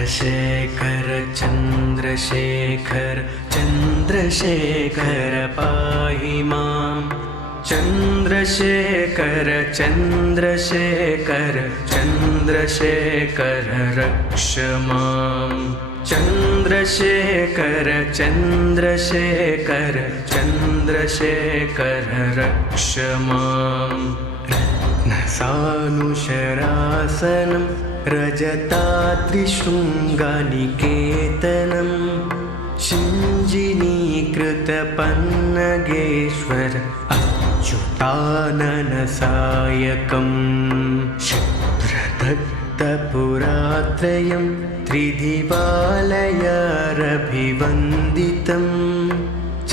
चन्द्रशेखर चन्द्रशेखर चन्द्रशेखर पाहि मां चन्द्रशेखर चन्द्रशेखर चन्द्रशेखर रक्ष मां चन्द्रशेखर चन्द्रशेखर चन्द्रशेखर रक्ष मां रत्नसानुशरासनं रजताद्रिशृङ्गनिकेतनं शिञ्जिनीकृतपन्नगेश्वर अच्युताननसायकं शुभ्रदत्तपुरात्रयं त्रिदिवालयारभिवन्दितं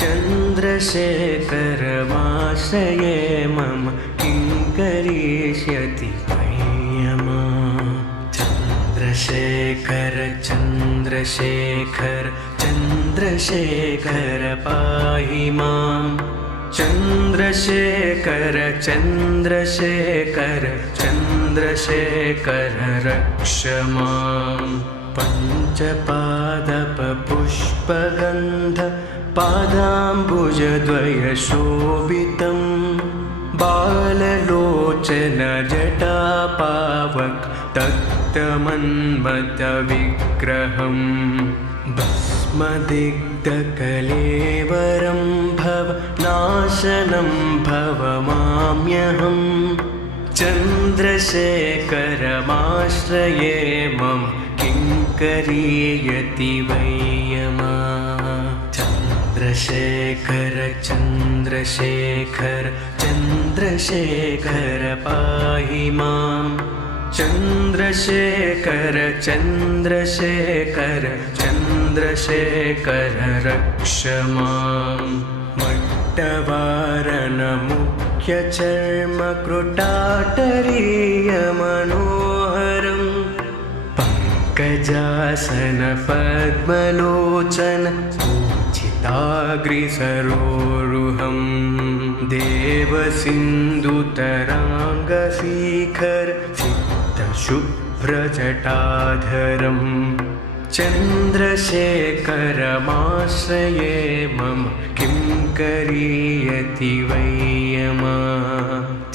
चन्द्रशेखरमाश्रये मम किं करिष्यति वयमा चन्द्रशेखर चन्द्रशेखर चन्द्रशेखर पाहि मां चन्द्रशेखर चन्द्रशेखर चन्द्रशेखर रक्ष मां पञ्चपादपपुष्पगन्ध पादाम्बुजद्वयशोभितं बाललोचन जटापावक तप्तमन्मथविग्रहं भस्मदिग्धकलेवरं भवनाशनं भवमाम्यहं चन्द्रशेखरमाश्रये मम किं करिष्यति वयमा चन्द्रशेखर चन्द्रशेखर चन्द्रशेखर पाहि मां चन्द्रशेखर चन्द्रशेखर चन्द्रशेखर रक्ष मां मट्टवारणमुख्यचर्मकृटाटरीयमनोहरं पङ्कजासन पद्मलोचन पूजिताग्रिसरोरुहं देवसिन्धुतराङ्गशिखर सिद्धशुभ्रजटाधरं चन्द्रशेखरमाश्रये मम किं करिष्यति वयमा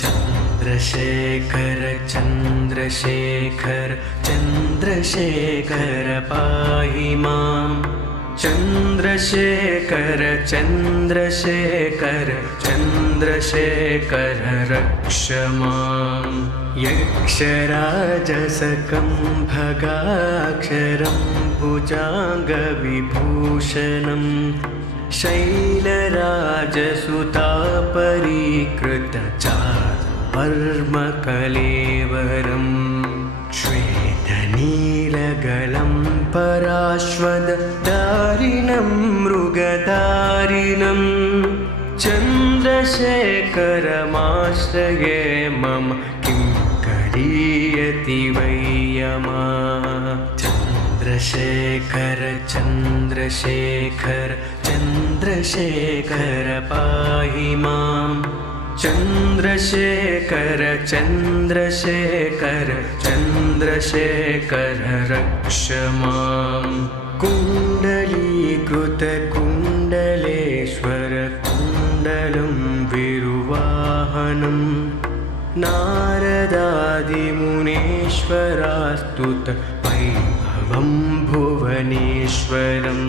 चन्द्रशेखर चन्द्रशेखर चन्द्रशेखर पाहि मां चन्द्रशेखर चन्द्रशेखर चन्द्रशेखर रक्ष मां यक्षराजसकम्भगाक्षरं भुजाङ्गविभूषणं शैलराजसुतापरीकृतचारुवर्मकलेवरं श्वेतनीलगलं पराश्वदारिणं मृगधारिणं चन्द्रशेखरमाश्रये मम किं करिष्यति वयमा चन्द्रशेखर चन्द्रशेखर चन्द्रशेखर पाहि मां चन्द्रशेखर चन्द्रशेखर चन्द्रशेखर रक्ष मां कुण्डलीकृतकुण्डलेश्वर कुण्डलं विरुवाहनं नारदादिमुनीश्वरास्तुत वैभवं भुवनेश्वरम्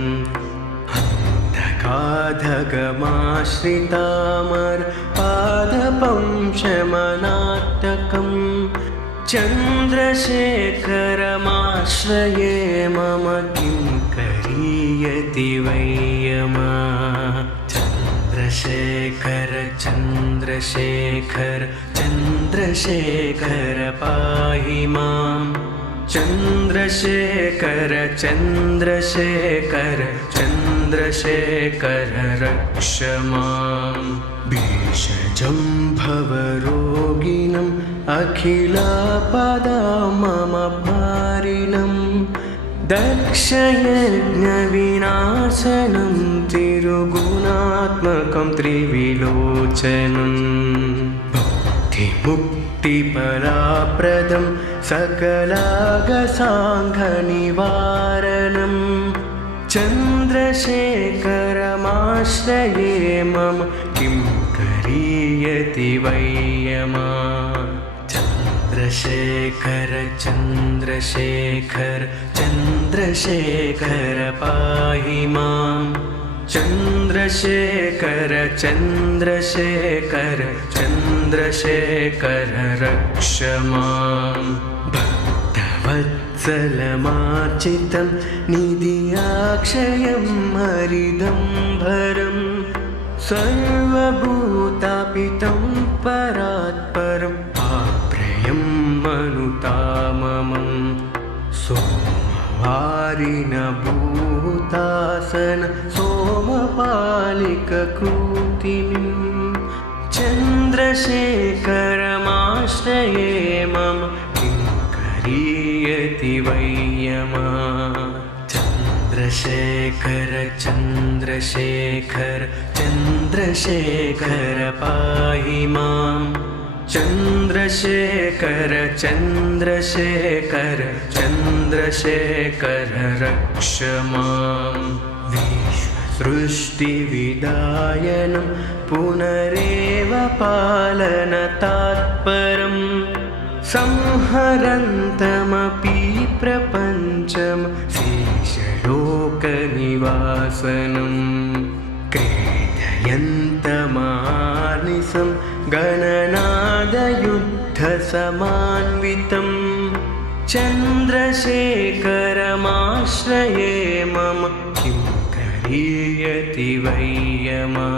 अन्धकाधगमाश्रितामर पादपं शमनाटकं चन्द्रशेखरमाश्रये मम किं करिष्यति वयमा चन्द्रशेखर चन्द्रशेखर चन्द्रशेखर पाहि मां चन्द्रशेखर चन्द्रशेखर चन्द्रशेखर रक्ष मां भेषजं भवरोगिणम् अखिलापदाममपारिणं दक्षयज्ञविनाशनं तिरुगुणात्मकं त्रिविलोचनं बुद्धिमुक्तिफलाप्रदं सकलागसाङ्घनिवारणं चन्द्रशेखरमाश्रये मम किं करीयति वै यमा चन्द्रशेखर चन्द्रशेखर चन्द्रशेखर पाहि मां चन्द्रशेखर चन्द्रशेखर चन्द्रशेखर रक्ष मां भक्तवत्सलमार्चितं निधियाक्षयं हरिदम्भरं सर्वभूतापितं परात्परम् आप्रेयं मनुताममं सोमवारिणभूतासन सोमपालिककृतिं चन्द्रशेखरमाश्रये मम किं करीयति वै यमा चन्द्रशेखर चन्द्रशेखर चन्द्रशेखर पाहि मां चन्द्रशेखर चन्द्रशेखर चन्द्रशेखर रक्ष मां विश्वसृष्टिविदायनं पुनरेव पालनतात्परं संहरन्तमपि प्रपञ्चं शेषलोकनिवासनं क्रीडयन्तमानिसं गणनादयुद्धसमान्वितं चन्द्रशेखरमाश्रये मम किं करीयति वै यमा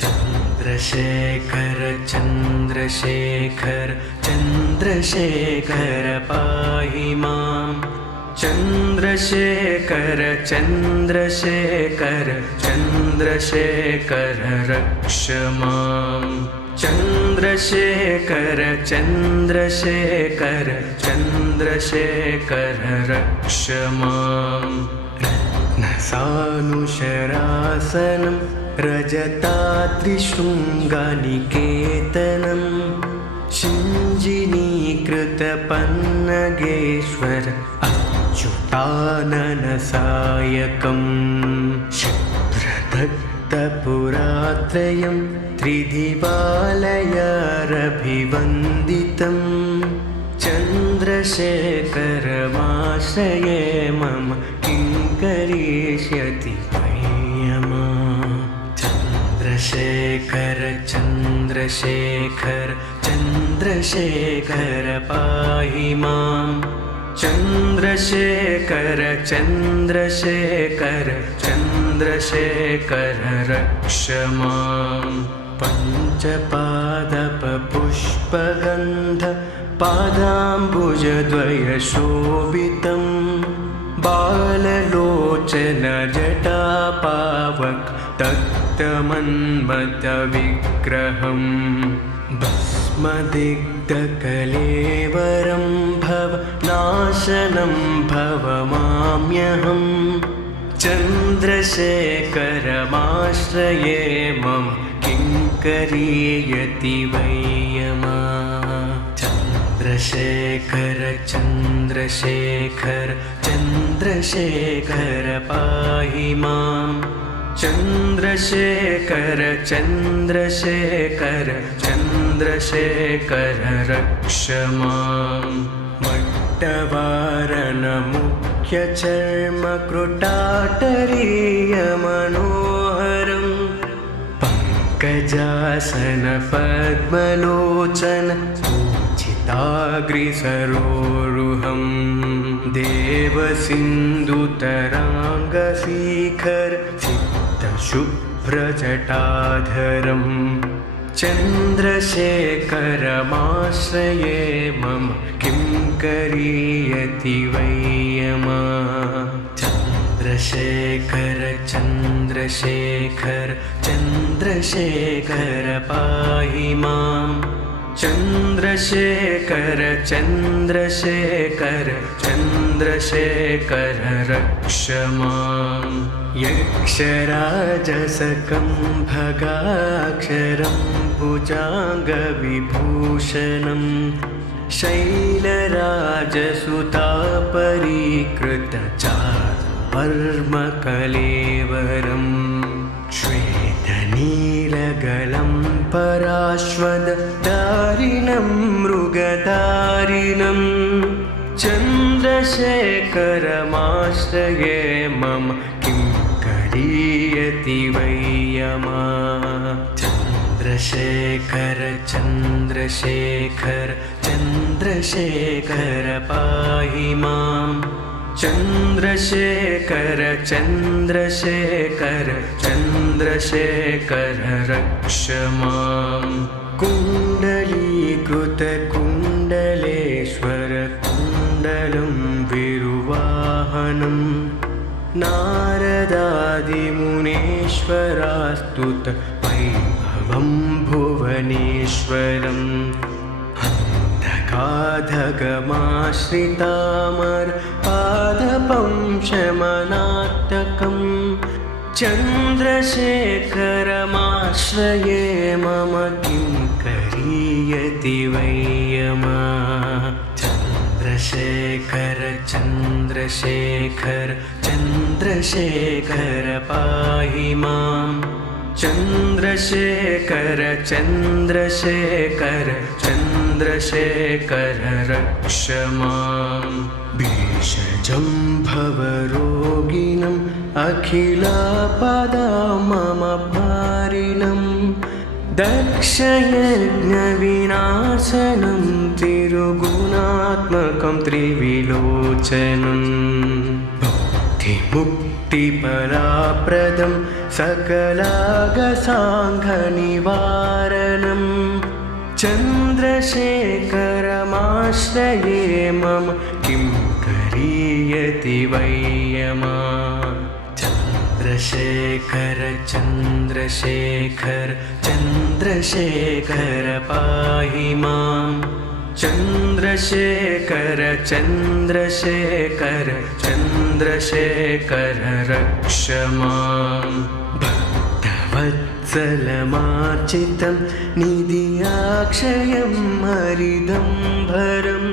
चन्द्रशेखर चन्द्रशेखर चन्द्रशेखर पाहि मां चन्द्रशेखर चन्द्रशेखर चन्द्रशेखर रक्ष मां चन्द्रशेखर चन्द्रशेखर चन्द्रशेखर रक्ष मां रत्नसानुशरासनं रजताद्रिशृङ्गनिकेतनं शिञ्जिनीकृतपन्नगेश्वर अच्युताननसायकं शुभ्रदत्तपुरात्रयं त्रिदिवालयारभिवन्दितं चन्द्रशेखरमाश्रये मम किं करिष्यति वै यमा चन्द्रशेखर चन्द्रशेखर चन्द्रशेखर पाहि मां चन्द्रशेखर चन्द्रशेखर चन्द्रशेखर रक्ष मां पञ्चपादपपुष्पगन्ध पादाम्बुजद्वयशोभितं बाललोचन जटापावक तप्तमन्मथविग्रहं भस्मदिग्धकलेवरं भवनाशनं भवमाम्यहं चन्द्रशेखरमाश्रये मम किं करीयति वै यमा चन्द्रशेखर चन्द्रशेखर चन्द्रशेखर पाहि मां चन्द्रशेखर चन्द्रशेखर चन्द्रशेखर रक्ष मां मट्टवारणमुख्यचर्मकृटाटरीयमनोहरं पङ्कजासनपद्मलोचन पूजिताग्रिसरोरुहं देवसिन्धुतराङ्गशिखर शुभ्रजटाधरं चन्द्रशेखरमाश्रये मम किं करीयति वै यमा चन्द्रशेखर चन्द्रशेखर चन्द्रशेखर पाहि मां चन्द्रशेखर चन्द्रशेखर चन्द्रशेखर रक्ष माम् यक्षराजसकं भगाक्षरं भुजाङ्गविभूषणं शैलराजसुतापरीकृतचारुवर्मकलेवरं श्वेतनीलगलं पराश्वदारिणं मृगधारिणं चन्द्रशेखरमाश्रये मम किं करीयति वै यमा चन्द्रशेखर चन्द्रशेखर चन्द्रशेखर पाहि माम् चन्द्रशेखर चन्द्रशेखर चन्द्रशेखर रक्ष माम् कुण्डलीकृतकुण्डलेश्वर कुण्डलं विरुवाहनं नारदादिमुनीश्वरास्तुत वैभवं भुवनेश्वरम् अन्धकाधगमाश्रितामर पादपं शमनाटकं चन्द्रशेखरमाश्रये मम किं करीयति वै यमा चन्द्रशेखर चन्द्रशेखर चन्द्रशेखर पाहि माम् चन्द्रशेखर चन्द्रशेखर चन्द्रशेखर रक्ष माम् भेषजं भवरोगिणम् अखिलापदामम भारिणं दक्षयज्ञविनाशनं तिरुगुणात्मकं त्रिविलोचनं मुक्तिपराप्रदं सकलागसाङ्घनिवारणं चन्द्रशेखरमाश्रये मम किं करीयति वै यमा चन्द्रशेखर चन्द्रशेखर चन्द्रशेखर पाहि माम् चन्द्रशेखर चन्द्रशेखर चन्द्रशेखर रक्ष माम् भक्तवत्सलमार्चितं निधियाक्षयं हरिदम्भरं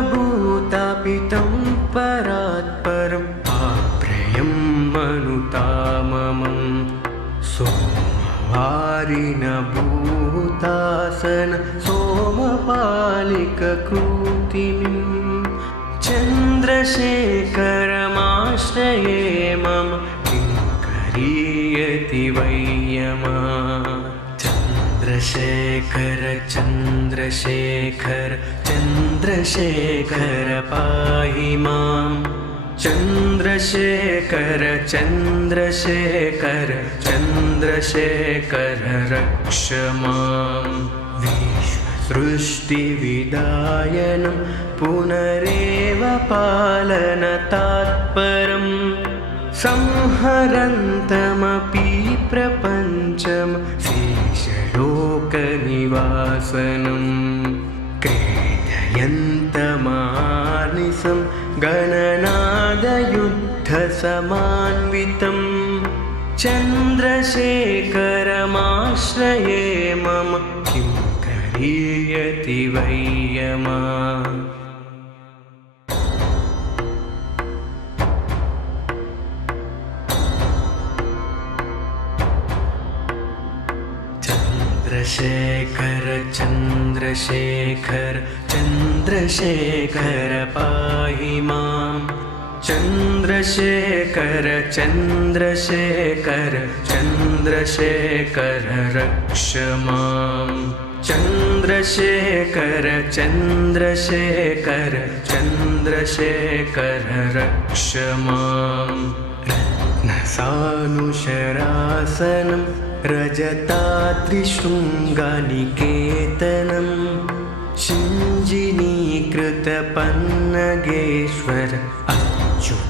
सर्वभूतापितं परात्परं पाप्रयं मनुताममं सोमवारिणभूतासन सोमपालिककृतिं चन्द्रशेखरमाश्रये मम किं करीयति वै यमा चन्द्रशेखर चन्द्रशेखर चन्द्रशेखर पाहि माम् चन्द्रशेखर चन्द्रशेखर चन्द्रशेखर रक्ष माम् विश्वसृष्टिविदायनं पुनरेव पालनतात्परं संहरन्तमपि प्रपञ्चं शेषलोकनिवासनं क्रीडयन्तमानिसं गणनादयुद्धसमान्वितं चन्द्रशेखरमाश्रये मम किं करीयति वै यमा चन्द्रशेखर चन्द्रशेखर चन्द्रशेखर पाहि माम् चन्द्रशेखर चन्द्रशेखर चन्द्रशेखर रक्ष माम् चन्द्रशेखर चन्द्रशेखर चन्द्रशेखर रक्ष माम् रत्नसानुशरासनं रजताद्रिशृङ्गनिकेतनं शिञ्जिनीकृतपन्नगेश्वर अच्युताननसायकं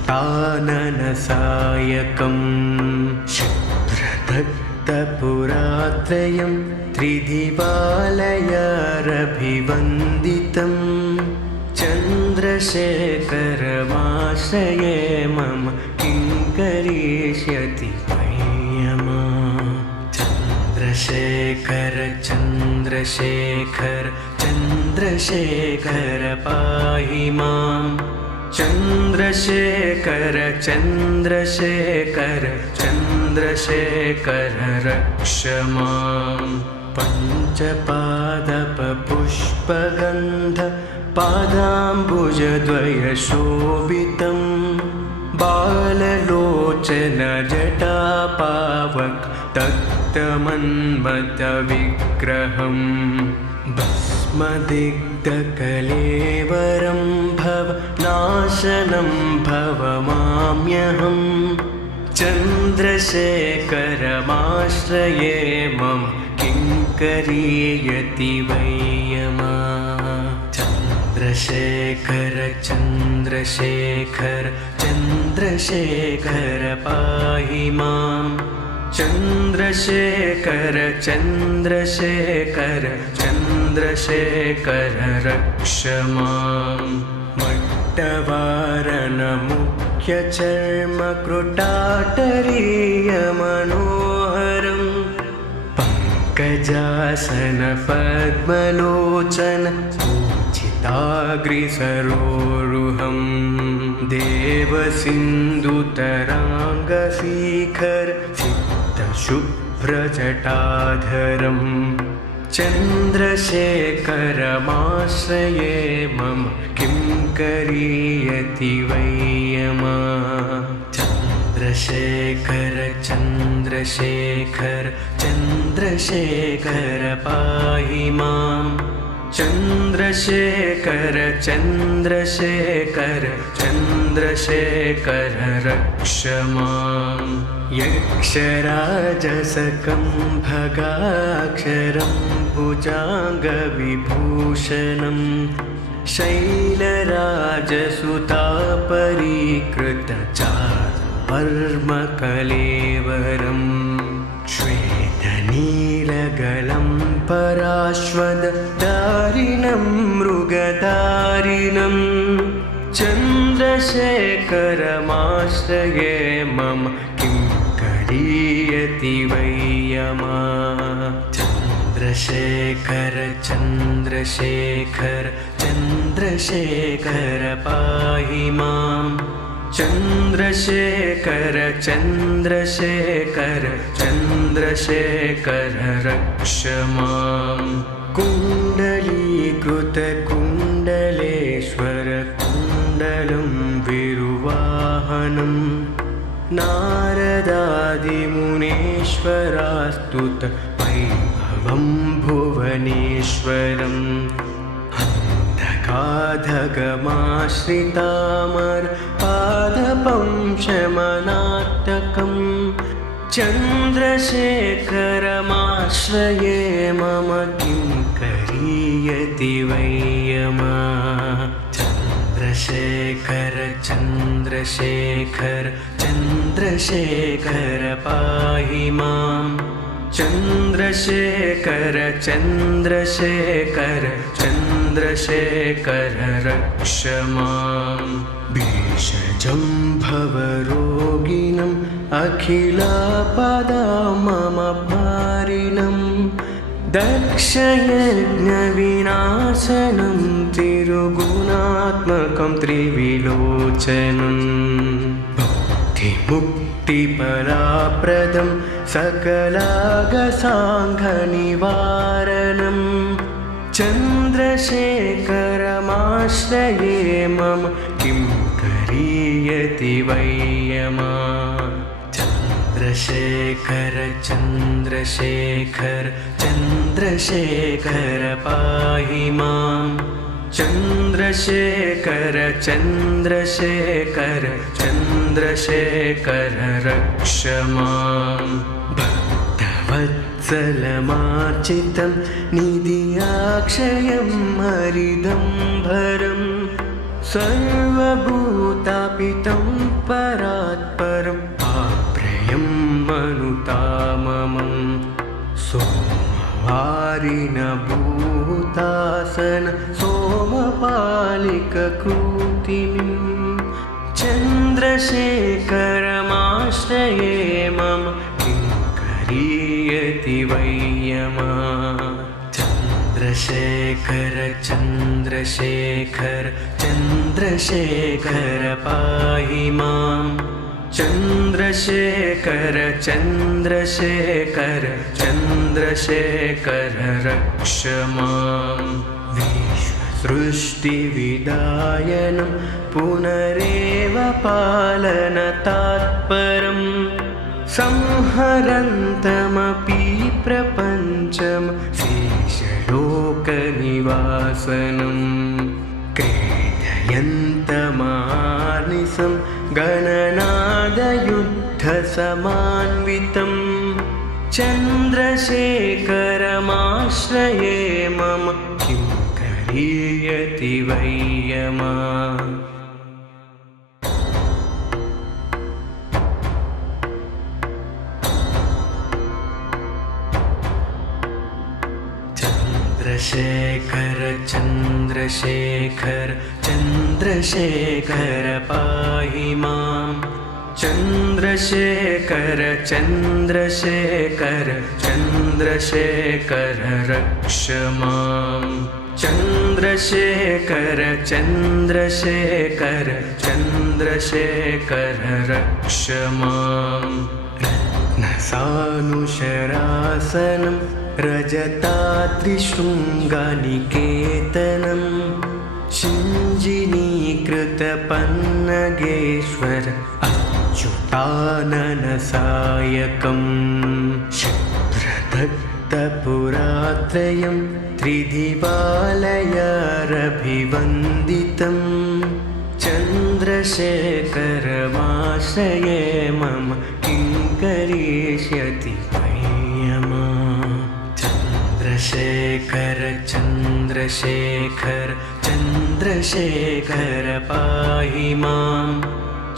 शुभ्रदग्धमस्तकं भक्तपुरात्रयं त्रिदिवालयारभिवन्दितं चन्द्रशेखरमाश्रये मम किं करिष्यति वयमा। चन्द्रशेखर चन्द्रशेखर चन्द्रशेखर पाहि माम्। चन्द्रशेखर चन्द्रशेखर चन्द्रशेखर रक्ष माम्। पञ्चपादपपुष्पगन्ध पादाम्बुजद्वयशोभितं बाललोचन जटापावक तप्तमन्मथविग्रहम्। भस्मदिग्धकलेवरं भव नाशनं भवमाम्यहम्। चन्द्रशेखरमाश्रये मम किं करिष्यति वयमा। चन्द्रशेखर चन्द्रशेखर चन्द्रशेखर पाहि माम्। चन्द्रशेखर चन्द्रशेखर चन्द्रशेखर रक्ष माम्। मट्टवारणमुख्यचर्मकृटाटरीयमनोहरं पङ्कजासन पद्मलोचन पूजिताग्रिसरोरुहं। देवसिन्धुतराङ्गशिखर शुभ्रजटाधरम्। चन्द्रशेखरमाश्रये मम किं करिष्यति वयमा। चन्द्रशेखर चन्द्रशेखर चन्द्रशेखर पाहि माम्। चन्द्रशेखर चन्द्रशेखर चन्द्रशेखर रक्ष माम्। यक्षराजसकं भगाक्षरं भुजाङ्गविभूषणं शैलराजसुतापरीकृतचारुपर्मकलेवरं। श्वेतनीलगलं पराश्वदारिणं मृगधारिणं। चन्द्रशेखरमाश्रये मम किं करिष्यति वयमा। चन्द्रशेखर चन्द्रशेखर चन्द्रशेखर पाहि माम्। चन्द्रशेखर चन्द्रशेखर चन्द्रशेखर रक्ष माम्। कुण्डलीकृतकुण्डलेश्वर कुण्डलं विरुवाहनं नारदादिमुनीश्वरास्तुत वैभवं भुवनेश्वरम्। अन्धकाधगमाश्रितामर पादपं शमनाटकम्। चन्द्रशेखरमाश्रये मम किं करिष्यति वयमा। चन्द्रशेखर चन्द्रशेखर चन्द्रशेखर पाहि माम्। चन्द्रशेखर चन्द्रशेखर चन्द्रशेखर रक्ष माम्। भेषजं भवरोगिणम् अखिलापदाममपारिणं दक्षयज्ञविनाशनं तिरुगुणात्मकं त्रिविलोचनं। भुक्तिमुक्तिफलप्रदं सकलागसाङ्घनिवारणं। चन्द्रशेखरमाश्रये मम किं करिष्यति वयमा। चन्द्रशेखर चन्द्रशेखर चन्द्रशेखर पाहि माम्। चन्द्रशेखर चन्द्रशेखर चन्द्रशेखर रक्ष माम्। भक्तवत्सलमार्चितं निधियाक्षयं हरिदम्भरं सर्वभूतापितं परात्परम् आप्रेयं मनुताममम्। भारिण भूतासन सोमपालिककृतिम् चन्द्रशेखरमाश्रये मम किं करीयति वै यमा चन्द्रशेखर चन्द्रशेखर चन्द्रशेखर पाहि माम् चन्द्रशेखर चन्द्रशेखर चन्द्रशेखर रक्ष माम् विश्वसृष्टिविदायनं पुनरेव पालनतात्परम् संहरन्तमपि प्रपञ्चम् शेषलोकनिवासनम् क्रीडयन्तमानिसं गणनादयुद्धसमान्वितं चन्द्रशेखरमाश्रये मम किं करीयति वै यमा चन्द्रशेखर चन्द्रशेखर चन्द्रशेखर पाहि माम् चन्द्रशेखर चन्द्रशेखर चन्द्रशेखर रक्ष माम् चन्द्रशेखर चन्द्रशेखर चन्द्रशेखर रक्ष माम् रत्नसानुशरासनं रजताद्रिशृङ्गनिकेतनं शिञ्जिनीकृतपन्नगेश्वर अच्युताननसायकं शुभ्रदत्तपुरात्रयं त्रिदिवालयारभिवन्दितं चन्द्रशेखरमाश्रये मम किं करिष्यति वै यमा चन्द्रशेखर चन्द्रशेखर चन्द्रशेखर पाहि माम्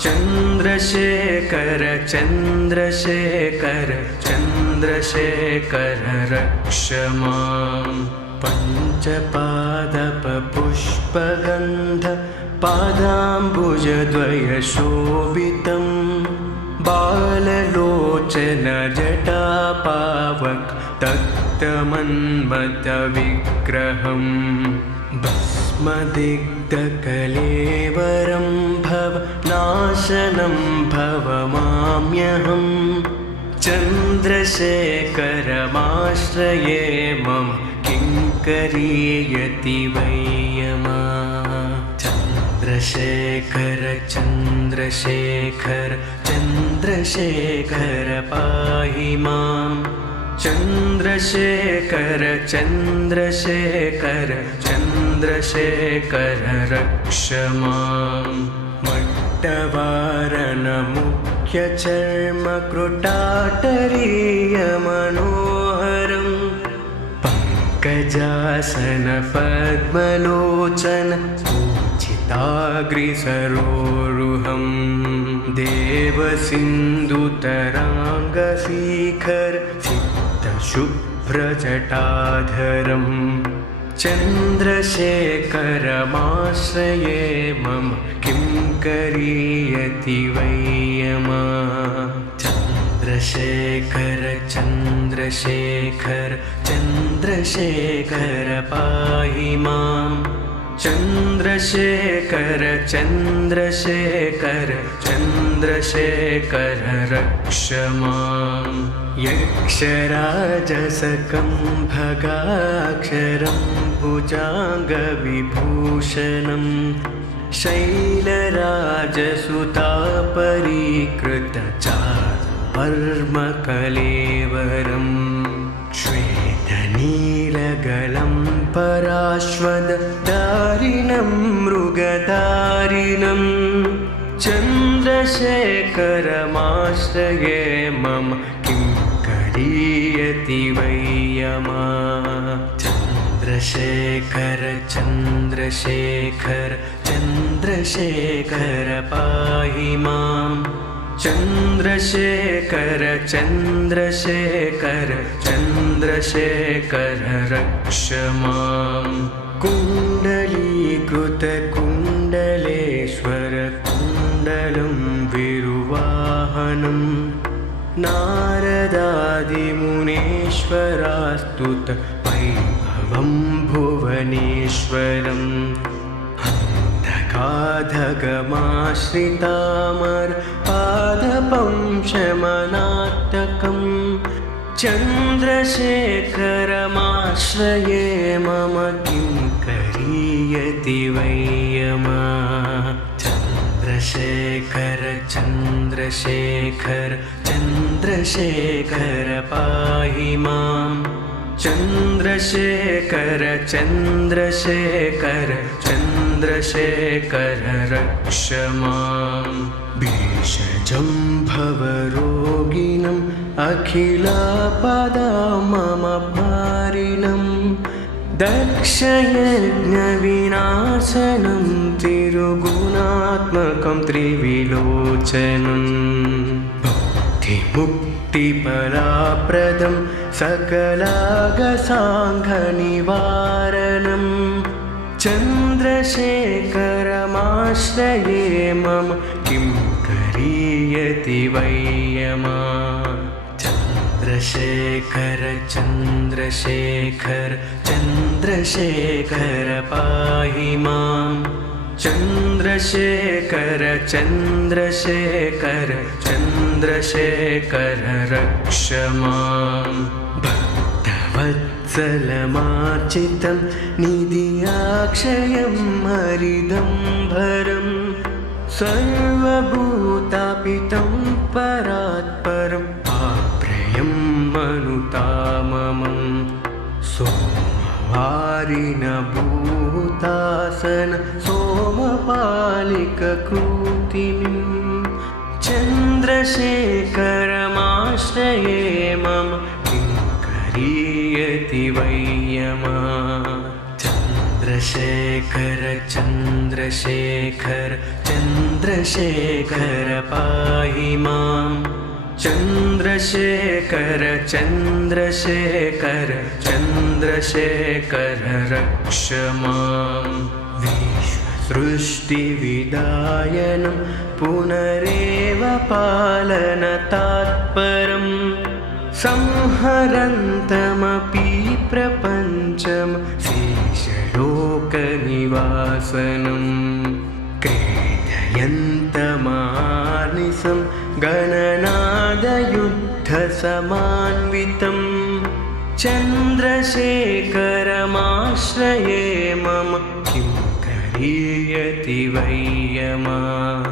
चन्द्रशेखर चन्द्रशेखर चन्द्रशेखर रक्ष माम् पञ्चपादपपुष्पगन्ध पादाम्बुजद्वयशोभितं बाललोचन जटापावक तप्तमन्मथविग्रहं भस्मदिग्धकलेवरं भवनाशनं भवमाम्यहं चन्द्रशेखरमाश्रये मम किं करीयति वै यमा चन्द्रशेखर चन्द्रशेखर चन्द्रशेखर पाहि माम् चन्द्रशेखर चन्द्रशेखर चन्द्रशेखर रक्ष माम् मट्टवारणमुख्यचर्मकृटाटरीयमनोहरं पङ्कजासन पद्मलोचन पूजिताग्रिसरोरुहं देवसिन्धुतराङ्गशिखर शुभ्रजटाधरं चन्द्रशेखरमाश्रये मम किं करीयति वै यमा चन्द्रशेखर चन्द्रशेखर चन्द्रशेखर पाहि माम् चन्द्रशेखर चन्द्रशेखर चन्द्रशेखर रक्ष माम् यक्षराजसकं भगाक्षरं भुजाङ्गविभूषणं शैलराजसुतापरीकृतचारुवर्मकलेवरं श्वेतनीलगलं पराश्वदारिणं मृगधारिणं चन्द्रशेखरमाश्रये मम किं करीयति वै यमा चन्द्रशेखर चन्द्रशेखर चन्द्रशेखर पाहि माम् चन्द्रशेखर चन्द्रशेखर चन्द्रशेखर रक्ष माम् कुण्डलीकृत कुण्डलेश्वर कुण्डलं विरुवाहनम् नारदादिमुनीश्वरास्तुत वैभवं भुवनेश्वरम् अन्धकाधगमाश्रितामर पादपंशमनात्तकम् चन्द्रशेखरमाश्रये मम किं करीयति वै यमः चन्द्रशेखर चन्द्रशेखर चन्द्रशेखर पाहि माम् चन्द्रशेखर चन्द्रशेखर चन्द्रशेखर रक्ष माम् भेषजं भवरोगिणम् अखिलापदां मम भारिणम् दक्षयज्ञविनाशनं तिरुगुणात्मकं त्रिविलोचनम् भुक्तिमुक्तिफलाप्रदं सकलागसाङ्घनिवारणम् चन्द्रशेखरमाश्रये मम किं करीयति वै यमः चन्द्रशेखर चन्द्रशेखर चन्द्रशेखर पाहि माम् चन्द्रशेखर चन्द्रशेखर चन्द्रशेखर रक्ष माम् भक्तवत्सलमार्चितं निधियाक्षयं हरिदम्भरम् सर्वभूतापितं परात्परम् आप्रेयं मनुताममं सोमवारिण भूतासन सोमपालिककृतिम् चन्द्रशेखरमाश्रये मम किं करीयति वै यमः चन्द्रशेखर चन्द्रशेखर चन्द्रशेखर पाहि माम् चन्द्रशेखर चन्द्रशेखर चन्द्रशेखर रक्ष माम् विश्वसृष्टिविदायनं पुनरेव पालनतात्परम् संहरन्तमपि प्रपञ्चं शेषलोकनिवासनं क्रीडयन्तमानिसं गणनादयुद्धसमान्वितं चन्द्रशेखरमाश्रये मम किं करीयति वै यमः